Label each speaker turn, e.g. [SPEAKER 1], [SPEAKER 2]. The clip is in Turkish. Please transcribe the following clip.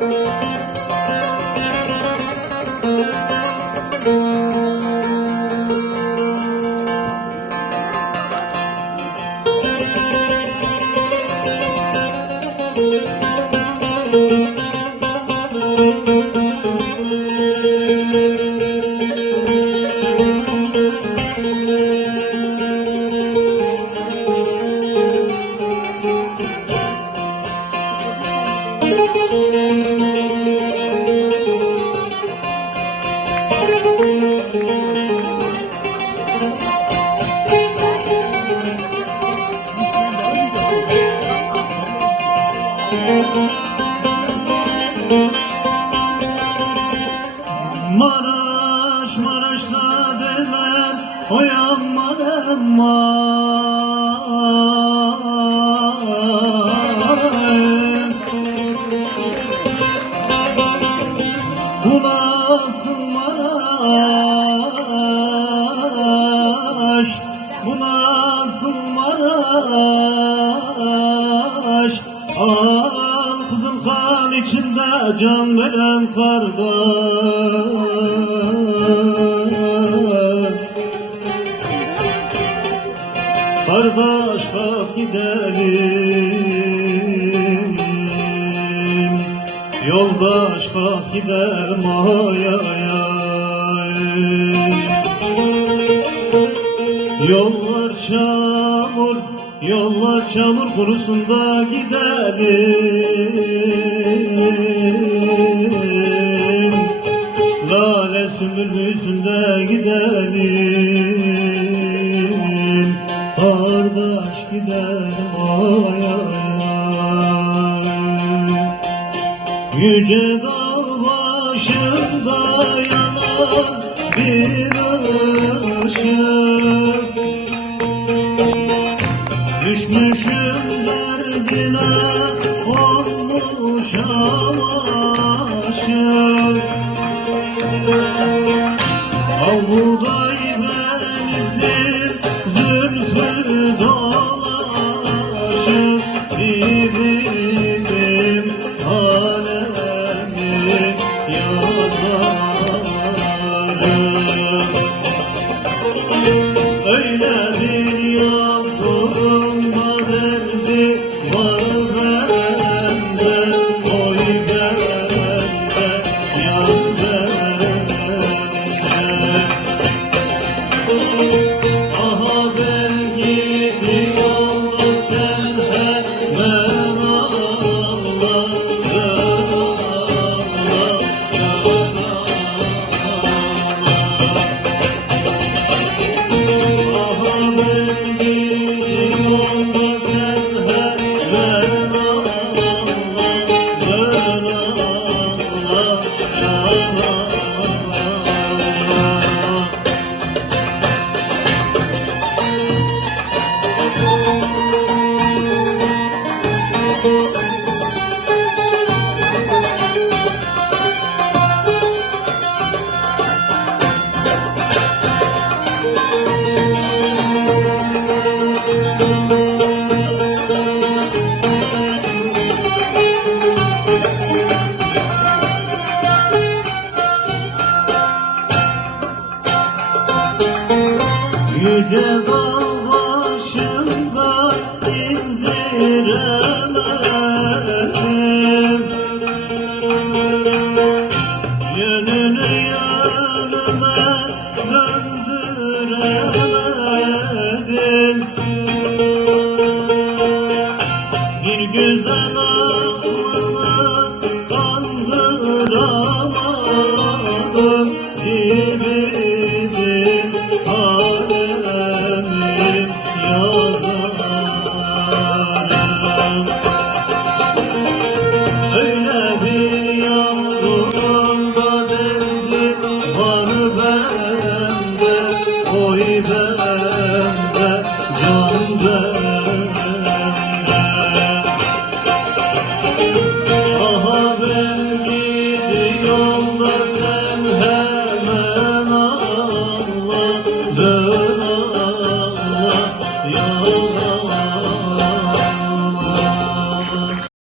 [SPEAKER 1] Maraş Oy aman aman Bu nasıl Maraş. Bu nasıl Maraş kızıl kan içinde can veren kardeş Kardeş kalk gidelim. Yoldaş kalk gidelim ay ay ay Yollar çamur, yollar çamur kurusun da gidelim. Lale sümbül büyüsün de gidelim Yüce dağ başında yanar bir ışık. Düşmüşüm derdine olmuş aşık. Al buğday yüce dağ başında Yönünü yönüme döndüremedim. Bir güzel